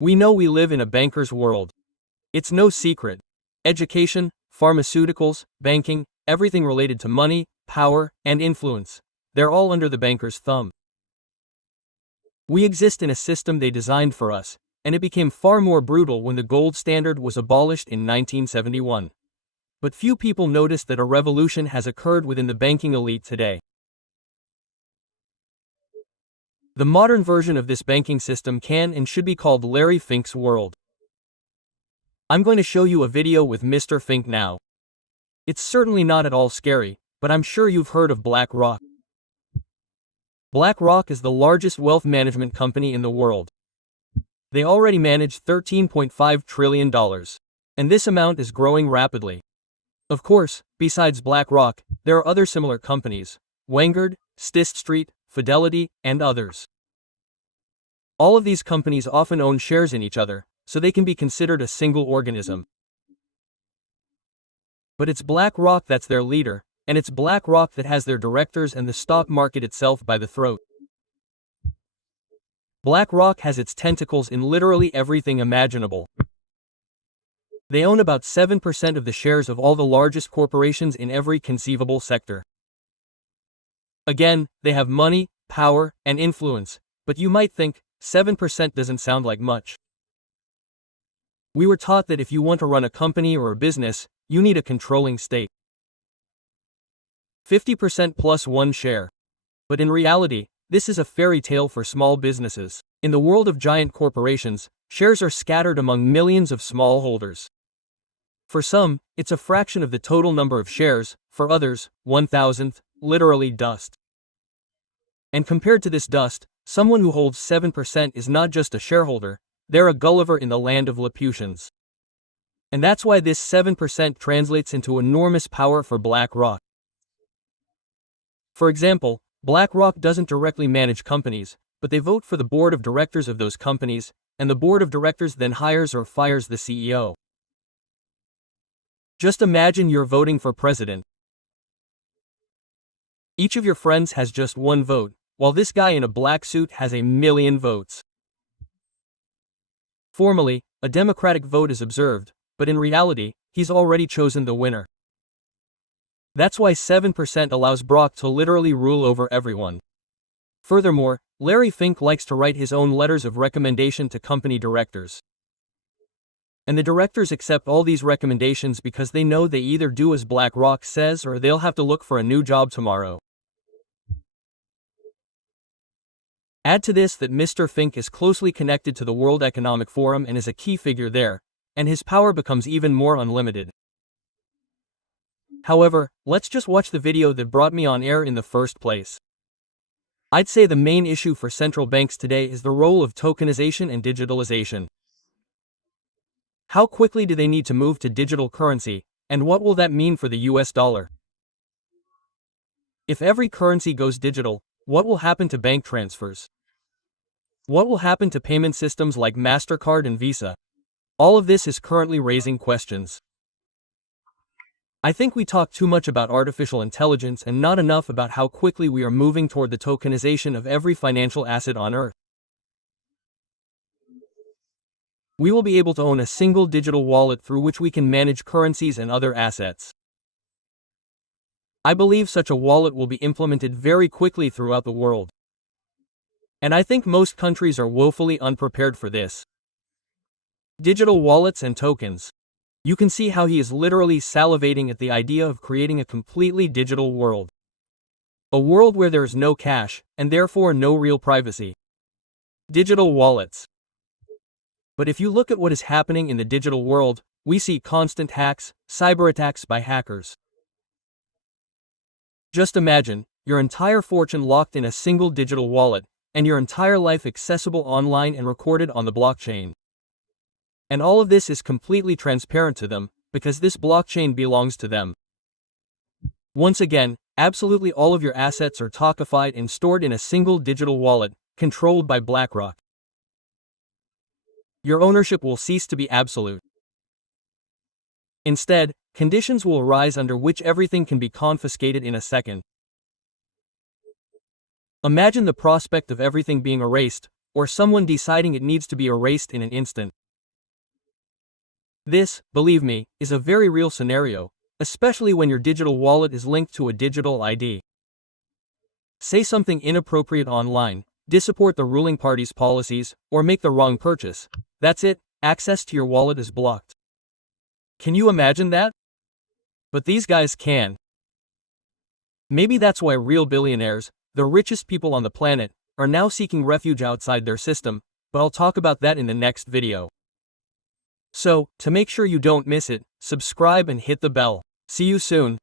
We know we live in a banker's world. It's no secret. Education, pharmaceuticals, banking, everything related to money, power, and influence, they're all under the banker's thumb. We exist in a system they designed for us, and it became far more brutal when the gold standard was abolished in 1971. But few people notice that a revolution has occurred within the banking elite today. The modern version of this banking system can and should be called Larry Fink's world. I'm going to show you a video with Mr. Fink now. It's certainly not at all scary, but I'm sure you've heard of BlackRock. BlackRock is the largest wealth management company in the world. They already manage $13.5 trillion. And this amount is growing rapidly. Of course, besides BlackRock, there are other similar companies, Vanguard, State Street, Fidelity, and others. All of these companies often own shares in each other, so they can be considered a single organism. But it's BlackRock that's their leader, and it's BlackRock that has their directors and the stock market itself by the throat. BlackRock has its tentacles in literally everything imaginable. They own about 7% of the shares of all the largest corporations in every conceivable sector. Again, they have money, power, and influence, but you might think, 7% doesn't sound like much. We were taught that if you want to run a company or a business, you need a controlling stake. 50% plus one share. But in reality, this is a fairy tale for small businesses. In the world of giant corporations, shares are scattered among millions of small holders. For some, it's a fraction of the total number of shares, for others, 1,000th, literally dust. And compared to this dust, someone who holds 7% is not just a shareholder, they're a Gulliver in the land of Laputians. And that's why this 7% translates into enormous power for BlackRock. For example, BlackRock doesn't directly manage companies, but they vote for the board of directors of those companies, and the board of directors then hires or fires the CEO. Just imagine you're voting for president. Each of your friends has just one vote, while this guy in a black suit has 1,000,000 votes. Formally, a democratic vote is observed, but in reality, he's already chosen the winner. That's why 7% allows Brock to literally rule over everyone. Furthermore, Larry Fink likes to write his own letters of recommendation to company directors. And the directors accept all these recommendations because they know they either do as BlackRock says or they'll have to look for a new job tomorrow. Add to this that Mr. Fink is closely connected to the World Economic Forum and is a key figure there, and his power becomes even more unlimited. However, let's just watch the video that brought me on air in the first place. I'd say the main issue for central banks today is the role of tokenization and digitalization. How quickly do they need to move to digital currency, and what will that mean for the US dollar? If every currency goes digital, what will happen to bank transfers? What will happen to payment systems like MasterCard and Visa? All of this is currently raising questions. I think we talk too much about artificial intelligence and not enough about how quickly we are moving toward the tokenization of every financial asset on Earth. We will be able to own a single digital wallet through which we can manage currencies and other assets. I believe such a wallet will be implemented very quickly throughout the world. And I think most countries are woefully unprepared for this. Digital wallets and tokens. You can see how he is literally salivating at the idea of creating a completely digital world. A world where there is no cash, and therefore no real privacy. Digital wallets. But if you look at what is happening in the digital world, we see constant hacks, cyber attacks by hackers. Just imagine, your entire fortune locked in a single digital wallet, and your entire life accessible online and recorded on the blockchain. And all of this is completely transparent to them, because this blockchain belongs to them. Once again, absolutely all of your assets are tokified and stored in a single digital wallet, controlled by BlackRock. Your ownership will cease to be absolute. Instead, conditions will arise under which everything can be confiscated in a second. Imagine the prospect of everything being erased, or someone deciding it needs to be erased in an instant. This, believe me, is a very real scenario, especially when your digital wallet is linked to a digital ID. Say something inappropriate online, dissupport the ruling party's policies, or make the wrong purchase. That's it, access to your wallet is blocked. Can you imagine that? But these guys can. Maybe that's why real billionaires, the richest people on the planet, are now seeking refuge outside their system, but I'll talk about that in the next video. So, to make sure you don't miss it, subscribe and hit the bell. See you soon.